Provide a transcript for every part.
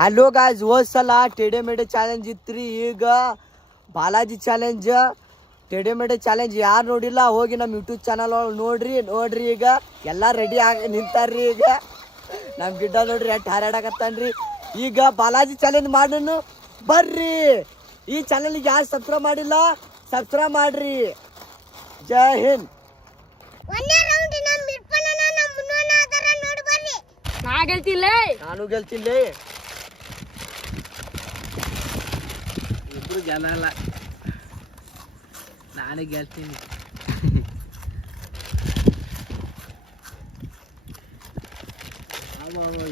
Hello guys, ಹೋದ್ ಸಲ ಟೇಡೆ ಮೇಡೆ challenge ಇತ್ರಿ. ಈಗ ಬಾಲಾಜಿ ಚಾಲೆಂಜ್. ಟೇಡೆ ಮೇಡೆ ಚಾಲೆಂಜ್ ಯಾರು ನೋಡಿಲ್ಲ ಹೋಗಿ ನಮ್ಮ ಯೂಟ್ಯೂಬ್ ಚಾನಲ್ ನೋಡ್ರಿ. ಈಗ ಎಲ್ಲ ರೆಡಿ ಆಗಿ ನಿಂತಾರ್ರಿ. ಈಗ ನಮ್ಮ ಗಿಡ್ಡ ನೋಡ್ರಿ ಎಷ್ಟು ಹಾರಾಡಕತ್ತಾನ್ರಿ. ಈಗ ಬಾಲಾಜಿ ಚಾಲೆಂಜ್ ಮಾಡೋಣ ಬರ್ರಿ. ಈ ಚಾನಲ್ಗೆ ಯಾರು ಸಬ್ಸ್ಕ್ರೈಬ್ ಮಾಡಿಲ್ಲ ಸಬ್ಸ್ಕ್ರೈಬ್ ಮಾಡ್ರಿ. ಜೈ ಹಿಂದ್. ನಾನು ಗೆಲ್ತಿಲ್ಲ. ಇಬ್ರು ಗೆಲ್ಲಲ್ಲ, ನಾನೇ ಗೆಲ್ತೀನಿ.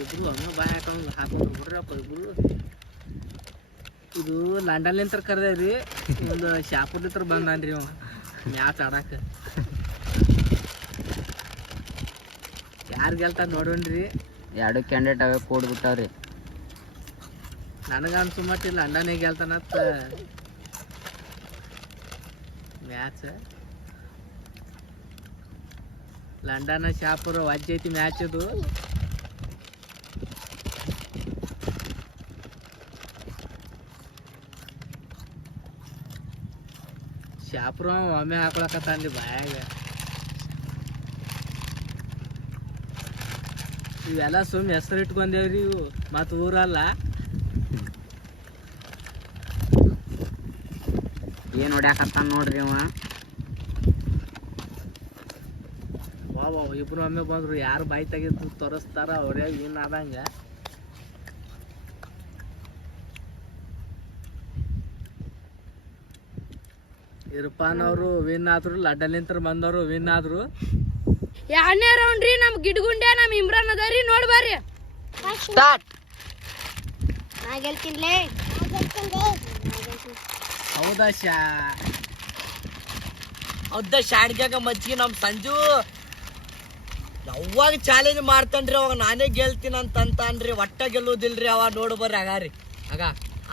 ಇಬ್ರು ಅಮ್ಮ ಬಾಯ್ ಹಾಕೊಂಡು ಬಿಡ್ರಪ್ಪ ಇಬ್ರು. ಇದು ಲಂಡನ್ಲಿಂತ ಕರ್ದೇವ್ರಿ, ಒಂದು ಶಾಪುರ್ಲಿಂತ ಬಂದಾನ್ರಿ ಅವ ಮ್ಯಾಚ್ ಆಡಾಕ. ಯಾರು ಗೆಲ್ತಾರ ನೋಡೋಣ್ರಿ. ಎರಡು ಕ್ಯಾಂಡಿಡೇಟ್ ಅವೇ ಕೊಡ್ಬಿಟ್ಟವ್ರಿ. ನನಗ ಅನ್ಸುಮಟ್ಟಿ ಲಂಡನ್ ಗೆಲ್ತಾನತ್ತ ಮ್ಯಾಚ್. ಲಂಡನ್ ಶಾಪುರ ವಜ್ಜ ಐತಿ ಮ್ಯಾಚ್ ಇದು. ಶಾಪುರ ಒಮ್ಮೆ ಹಾಕೊಳಕತ್ತಾನ್ರಿ ಬಾಯಾಗ. ಇವೆಲ್ಲ ಸುಮ್ಮನೆ ಹೆಸರು ಇಟ್ಕೊಂಡೇವ್ರಿ ಇವು, ಮತ್ತು ಊರಲ್ಲ. ಏನು ಹೊಡ್ಯಾಕತ್ತಾನ ನೋಡ್ರಿ ಇವ. ವಾ ಇಬ್ರು ಒಮ್ಮೆ ಬಂದ್ರು. ಯಾರು ಬಾಯಿ ತೆಗೆದು ತೋರಿಸ್ತಾರ ಅವ್ರೇ ವಿನ್ ಆದಂಗ. ಇರ್ಫಾನ್ ಅವರು ವಿನ್ ಆದ್ರು, ಲಡ್ಡಲಿಂತ್ರ ಬಂದವರು ವಿನ್ ಆದ್ರು. ಎರಡನೇ ರೌಂಡ್ ರೀ. ನಮ್ ಗಿಡ್ಗುಂಡೆ ನಮ್ ಇಮ್ರಾನ್ ಅದರಿ, ನೋಡ್ ಬರ್ರಿ. ಸ್ಟಾರ್ಟ್. ನಾ ಗೆಲ್ತೀನಿ. ಹೌದ ಶಾಣ್ಗ್ಯಾಗ ಮಜ್ಜಿಗೆ ನಮ್ ಸಂಜು ಯಾವಾಗ ಚಾಲೆಂಜ್ ಮಾಡ್ತಾನ್ರಿ ಅವಾಗ ನಾನೇ ಗೆಲ್ತೀನಿ ಅಂತಂತಾನ್ರಿ. ಒಟ್ಟ ಗೆಲ್ಲುವುದಿಲ್ರಿ ಅವ. ನೋಡು ಬರ್ರಿ ಆಗಾರಿ. ಆಗ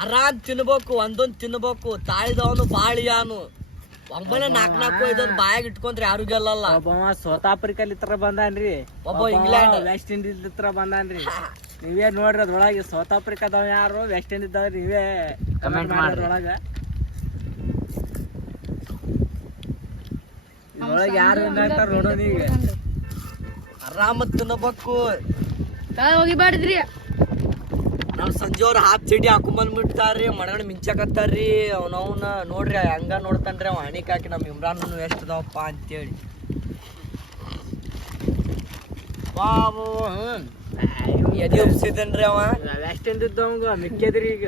ಆರಾಮ್ ತಿನ್ಬೇಕು, ಒಂದೊಂದ್ ತಿನ್ಬೇಕು. ತಾಳಿದವನು ಬಾಳಿಯಾನು. ಒಬ್ಬನೇ ನಾಲ್ಕು ಐದೊಂದು ಬಾಯಾಗ ಇಟ್ಕೊಂಡ್ರಿ ಯಾರು ಗೆಲ್ಲಲ್ಲ. ಒಬ್ಬ ಸೌತ್ ಆಫ್ರಿಕಾ ಬಂದಾನ್ರಿ, ಒಬ್ಬ ಇಂಗ್ಲೆಂಡ್ ವೆಸ್ಟ್ ಇಂಡೀಸ್ ಬಂದಾನ್ರಿ. ನೀವೇ ನೋಡ್ರಿ ಅದ್ರೊಳಗೆ ಸೌತ್ ಆಫ್ರಿಕಾದವ ಯಾರು, ವೆಸ್ಟ್ ಇಂಡೀಸ್ ನೀವೇ ಕಮೆಂಟ್ ಮಾಡ್ರಿ. ಇದ್ರೊಳಗೆ ಯಾರು ಏನಾಗ್ತಾರ ನೋಡೋಣ. ಈಗ ಆರಾಮ ತಿನ್ಬೇಕು. ಹೋಗಿ ಬಾಡಿದ್ರಿ. ನಾವ್ ಸಂಜೆ ಅವ್ರ ಹಾಫ್ ಚಡಿ ಹಾಕೊಂಬಂದ್ಬಿಡ್ತಾರ್ರಿ. ಮನಗಡೆ ಮಿಂಚಾಕತ್ತಾರ್ರಿ. ಅವನವನ್ನ ನೋಡ್ರಿ ಹಂಗ ನೋಡ್ತಾನ್ರಿ ಅವ. ಹಣಿಕ್ ಹಾಕಿ ನಮ್ ಇಮ್ರಾನ್ ಎಷ್ಟು ಅದಾವಪ್ಪ ಅಂತೇಳಿ. ಎದಿ ಉಪ್ಸಿದನ್ರಿ ಅವ. ವೆಸ್ಟ್ ಇಂಡೀಸ್ ಅವಂಗ ಮಿಕ್ಕಿದ್ರಿ. ಈಗ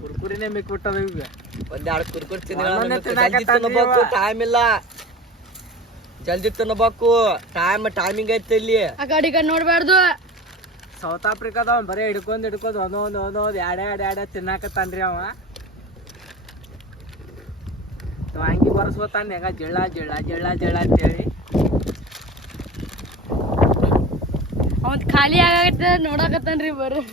ಕುರ್ಕುರಿನೇ ಮಿಕ್ಬಿಟ್ಟದ. ಈಗ ಒಂದೆರಡು ಕುರ್ಕುರಿ ತಿನ್ಬೇಕು. ಟೈಮ್ ಇಲ್ಲ, ಜಲ್ದಿ ತಿನ್ಬೇಕು. ಟೈಮಿಂಗ್ ಐತಿ ಇಲ್ಲಿ. ಆ ಕಡೆ ನೋಡ್ಬಾರ್ದು. ಸೌತ್ ಆಫ್ರಿಕಾದವ ಬರೀ ಹಿಡ್ಕೊಂಡ್ ಒಂದೊಂದು ಎರಡ್ ತಿನ್ನಾಕತ್ತಾನ್ರಿ ಅವ. ಹಂಗಿ ಬರ್ಸ್ಕೊತಾನ ಹೆಂಗ ಜಳ ಜಳ ಜಳ ಜಳ ಅಂತೇಳಿ. ಅವತ್ ಖಾಲಿ ಆಗತ್ತೆ ನೋಡಕತ್ತಾನ್ರಿ ಬರ್ರಿ.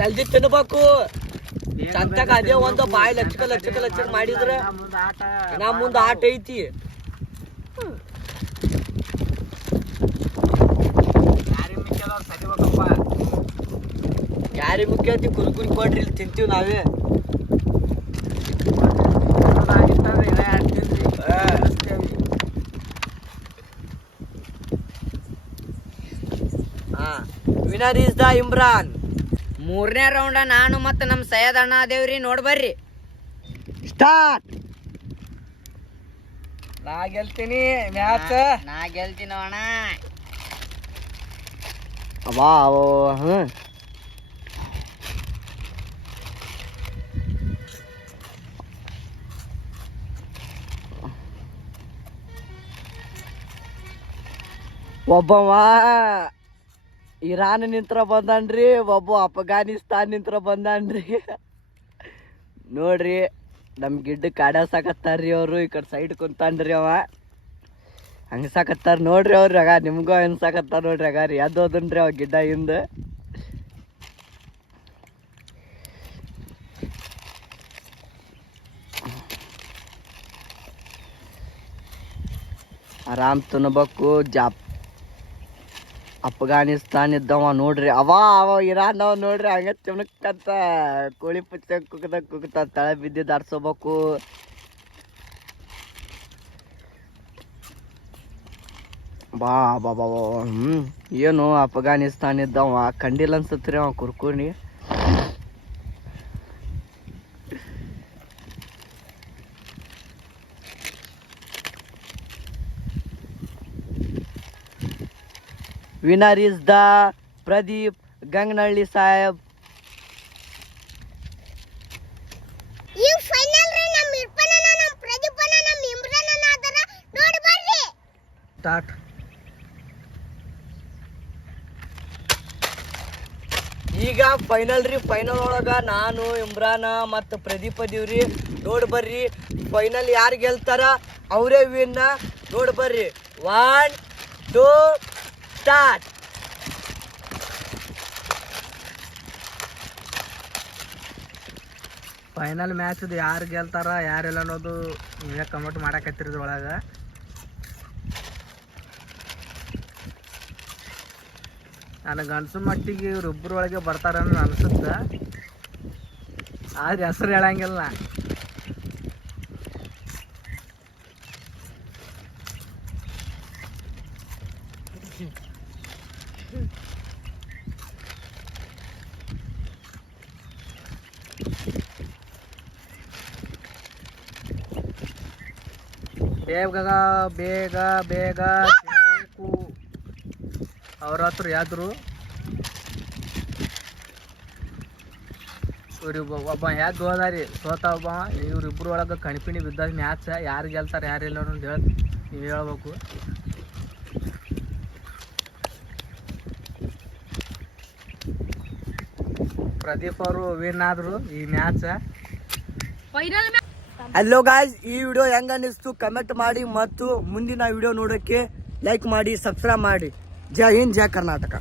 ಜಲ್ದಿ ತಿನ್ಬೇಕು. ಚಂತಾಗ ಅದೇ ಒಂದು ಬಾಯಿ ಲಚ್ಚಕ ಮಾಡಿದ್ರೆ ನಾ ಮುಂದ ಆಟ ಐತಿ. ಯಾರಿ ಮುಖ್ಯ ಐತಿ? ಕುರ್ಕುರಿ ಕೊಡ್ರಿ, ಇಲ್ಲಿ ತಿಂತೀವಿ ನಾವೇ. Winner is the Imran. ಮೂರನೇ ರೌಂಡ ನಾನು ಮತ್ತು ನಮ್ಮ ಸೈಯದ್ ಅಣ್ಣ ಅದೇವ್ರಿ, ನೋಡ್ ಬರ್ರಿ. ಸ್ಟಾರ್ಟ್. ನಾ ಗೆಲ್ತೀನಿ ಮ್ಯಾಚ್. ನಾ ಗೆಲ್ತೀನಿ ಅಣ್ಣ. ಅವಾ ಒಬ್ಬವ ಇರಾನ್ ನಿಂತ್ರ ಬಂದಾನ್ರಿ, ಒಬ್ಬ ಅಫ್ಘಾನಿಸ್ತಾನ್ ನಿಂತ್ರ ಬಂದಾನ್ರಿ. ನೋಡ್ರಿ ನಮ್ ಗಿಡ್ಡ ಕಾಡಸಾಕತ್ತಾರ್ರಿ ಅವರು. ಈ ಕಡೆ ಸೈಡ್ ಕುಂತಾನ್ರಿ ಅವ. ಹಂಗಸಾಕತ್ತಾರ ನೋಡ್ರಿ ಅವ್ರಿ. ಆಗ ನಿಮ್ಗೂ ಅನ್ಸಾಕತ್ತಾರ ನೋಡ್ರಿ. ಆಗ ರೀ ಅದು ಹೋದನ್ರಿ ಅವ ಗಿಡ್ಡ ಹಿಂದ. ಆರಾಮ್ ತಿನ್ಬೇಕು. ಅಫ್ಘಾನಿಸ್ತಾನ ಇದ್ದವ ನೋಡ್ರಿ, ಅವ ಇರಾನ್ ಅವ ನೋಡ್ರಿ ಹಂಗ ತಿನ್ಕಂತ ಕೋಳಿ ಪುಚ್ಚ ಕುಗ್ತ ತಳ ಬಿದ್ದಿದ್ದು ಆಡ್ಸೋಬೇಕು. ಬಾ ಬಾ ಬಾ ಏನು ಅಫ್ಘಾನಿಸ್ತಾನ ಇದ್ದವ ಕಂಡಿಲ್ಲ ಅನ್ಸತ್ರಿ ಅವ Kurkure. Winner is the Pradeep Gangnalli Sahib. ಈ ಫೈನಲ್ ರೀ ನಮ್ಮ ಇರ್ಪನನ ನಮ್ಮ ಪ್ರದೀಪನ ನಮ್ಮ ಇಮ್ರಾನನ ಅದರ ನೋಡಿ ಬರ್ರಿ. ಸ್ಟಾರ್ಟ್. ಈಗ ಫೈನಲ್ ರೀ. ಫೈನಲ್ ಒಳಗ ನಾನು ಇಮ್ರಾನ ಮತ್ತು ಪ್ರದೀಪ್ ಅದೀವ್ರಿ. ನೋಡಿ ಬರ್ರಿ ಫೈನಲ್ ಯಾರು ಗೆಲ್ತಾರ ಅವರೇ ವಿನ್. ನೋಡಿ ಬರ್ರಿ 1 2 ಸ್ಟಾರ್ಟ್. ಫೈನಲ್ ಮ್ಯಾಚ್ ಯಾರು ಗೆಲ್ತಾರ ಯಾರಿಲ್ಲ ಅನ್ನೋದು ನೀವೇ ಕಮೆಂಟ್ ಮಾಡಕತ್ತಿರೋದು ಒಳಗೆ. ನನಗೆ ಅನ್ಸೋ ಮಟ್ಟಿಗೆ ಇವ್ರಿಬ್ಬರ ಒಳಗೆ ಬರ್ತಾರ ಅನ್ನೋ ಅನ್ಸುತ್ತೆ. ಆದ್ರೆ ಹೆಸರು ಹೇಳಂಗಿಲ್ಲ. ಬೇಗ ಬೇಗ ಬೇಗ ಬೇಕು. ಅವ್ರ ಹತ್ರ ಯಾದ್ರು ಇವ್ರಿಬ್ಬ ಒಬ್ಬ ಯಾವ್ದು ಹೋದಾರಿ ಸೋತ ಒಬ್ಬ. ಇವ್ರಿಬ್ರು ಒಳಗೆ ಕಣಿಪಿಣಿ ಬಿದ್ದ ಮ್ಯಾಚ್ ಯಾರು ಗೆಲ್ತಾರೆ ಯಾರಿಲ್ಲ ಅಂತ ಹೇಳಿ ನೀವು ಹೇಳ್ಬೇಕು. ಪ್ರದೀಪ್ ಅವರು ವಿನ್ ಆದ್ರು ಈ ಮ್ಯಾಚ್. ಫೈನಲ್ ಹಲೋ ಗಾಯ್ಸ್, ಈ ವಿಡಿಯೋ ಹೆಂಗ ಅನಿಸ್ತು ಕಮೆಂಟ್ ಮಾಡಿ ಮತ್ತು ಮುಂದಿನ ವಿಡಿಯೋ ನೋಡೋಕ್ಕೆ ಲೈಕ್ ಮಾಡಿ, ಸಬ್ಸ್ಕ್ರೈಬ್ ಮಾಡಿ. ಜೈ ಹಿಂದ್, ಜೈ ಕರ್ನಾಟಕ.